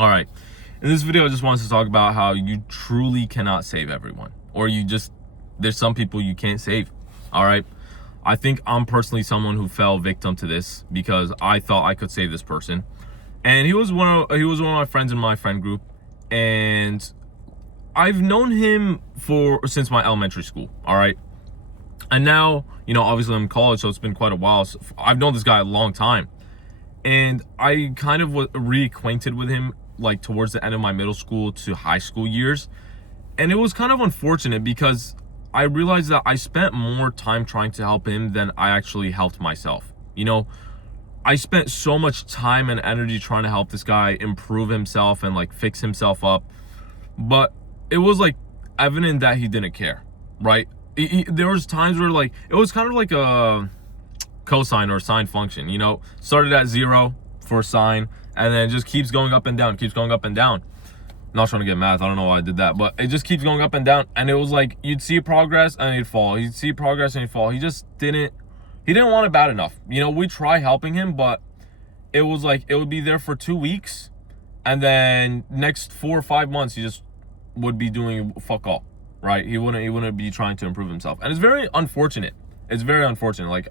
All right. In this video, I just wanted to talk about how you truly cannot save everyone, or there's some people you can't save. All right. I think I'm personally someone who fell victim to this because I thought I could save this person. And he was one of my friends in my friend group. And I've known him since my elementary school. All right. And now, obviously I'm in college, so it's been quite a while. So I've known this guy a long time. And I kind of was reacquainted with him like towards the end of my middle school to high school years. And it was kind of unfortunate because I realized that I spent more time trying to help him than I actually helped myself. I spent so much time and energy trying to help this guy improve himself and like fix himself up. But it was like evident that he didn't care, right? There was times where like, it was kind of like a cosine or sine function, started at 0 for sine and then it just keeps going up and down, Not trying to get math, I don't know why I did that, but it just keeps going up and down. And it was like you'd see progress and he'd fall, he'd fall. He just didn't want it bad enough. We try helping him, but it was like it would be there for 2 weeks and then next 4 or 5 months he just would be doing fuck all, right? He wouldn't be trying to improve himself. And it's very unfortunate. Like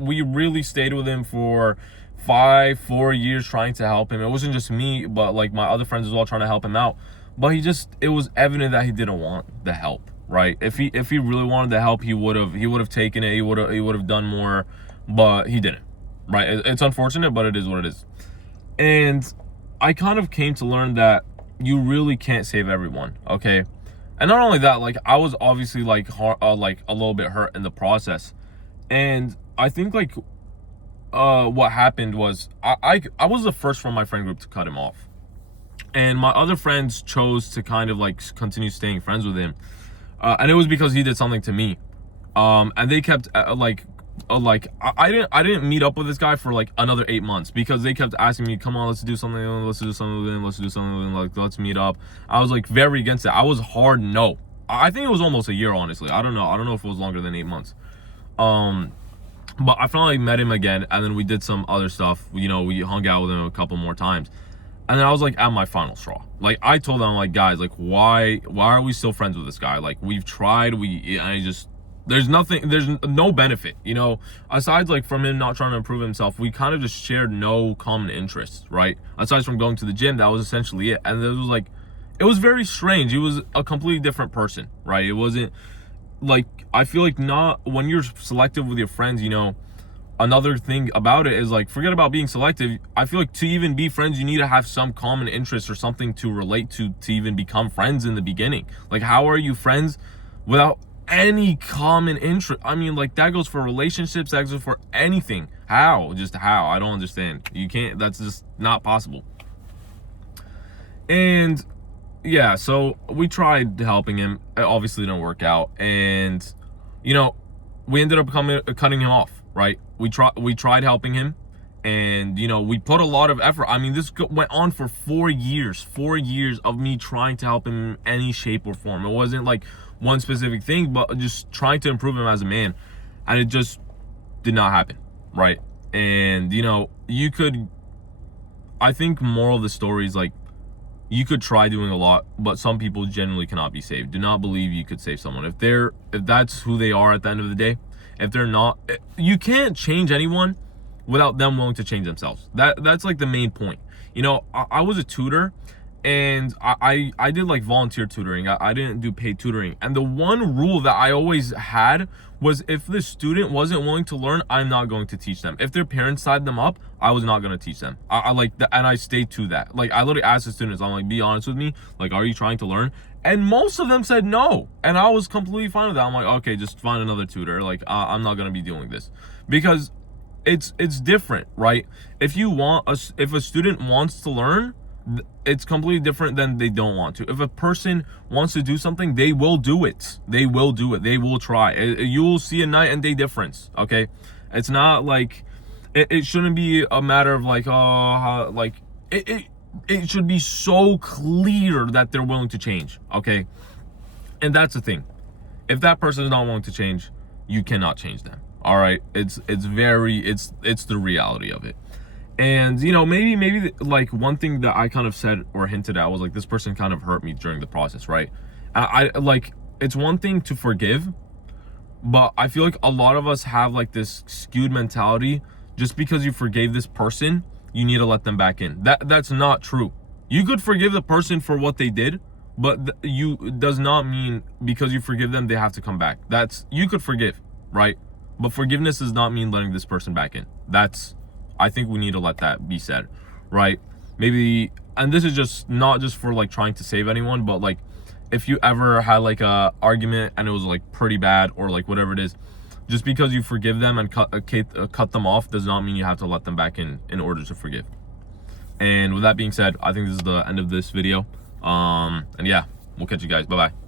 we really stayed with him for 4 years trying to help him. It wasn't just me, but like my other friends as well trying to help him out. But it was evident that he didn't want the help, right? If he really wanted the help, he would have taken it. He would have done more, but he didn't, right? It's unfortunate, but it is what it is. And I kind of came to learn that you really can't save everyone, okay? And not only that, like I was obviously like a little bit hurt in the process. And I think like what happened was I was the first from my friend group to cut him off. And my other friends chose to kind of like continue staying friends with him. And it was because he did something to me. And they kept I didn't meet up with this guy for like another 8 months because they kept asking me, come on, let's do something with him, like let's meet up. I was like very against it. I was hard no. I think it was almost a year, honestly. I don't know if it was longer than 8 months. But I finally met him again, and then we did some other stuff. We hung out with him a couple more times. And then I was like at my final straw. Like I told them, like, guys, like why are we still friends with this guy? Like we've tried, there's no benefit, aside like from him not trying to improve himself. We kind of just shared no common interests, right? Aside from going to the gym, that was essentially it. And it was very strange. He was a completely different person, right? It wasn't like, I feel like not when you're selective with your friends, another thing about it is like, forget about being selective. I feel like to even be friends, you need to have some common interest or something to relate to even become friends in the beginning. Like, how are you friends without any common interest? I mean, like that goes for relationships, that goes for anything. How? I don't understand. You can't, that's just not possible. And yeah, so we tried helping him. It obviously didn't work out. And, we ended up cutting him off, right? We tried helping him and, we put a lot of effort. I mean, this went on for 4 years of me trying to help him in any shape or form. It wasn't like one specific thing, but just trying to improve him as a man. And it just did not happen, right? And, I think moral of the story is like, you could try doing a lot, but some people generally cannot be saved. Do not believe you could save someone. If that's who they are at the end of the day, if they're not, you can't change anyone without them willing to change themselves. That's like the main point. I was a tutor and I did like volunteer tutoring. I didn't do paid tutoring. And the one rule that I always had was if the student wasn't willing to learn, I'm not going to teach them. If their parents signed them up, I was not going to teach them. I like that, and I stayed to that. Like I literally asked the students, I'm like, be honest with me. Like, are you trying to learn? And most of them said no. And I was completely fine with that. I'm like, okay, just find another tutor. Like I'm not going to be doing this because it's different, right? If a student wants to learn, it's completely different than they don't want to. If a person wants to do something, they will do it. They will try. You will see a night and day difference, okay? It's not like, it shouldn't be a matter of like, it should be so clear that they're willing to change, okay? And that's the thing. If that person is not willing to change, you cannot change them, all right? It's the reality of it. And you know, maybe like one thing that I kind of said or hinted at was like, this person kind of hurt me during the process, right? I like, it's one thing to forgive, but I feel like a lot of us have like this skewed mentality. Just because you forgave this person, you need to let them back in. That's not true. You could forgive the person for what they did, but you does not mean because you forgive them they have to come back. That's, you could forgive, right? But forgiveness does not mean letting this person back in. That's, I think we need to let that be said, right? Maybe, and this is just not just for like trying to save anyone, but like if you ever had like a argument and it was like pretty bad or like whatever it is, just because you forgive them and cut them off does not mean you have to let them back in order to forgive. And with that being said, I think this is the end of this video. And yeah, we'll catch you guys. Bye bye.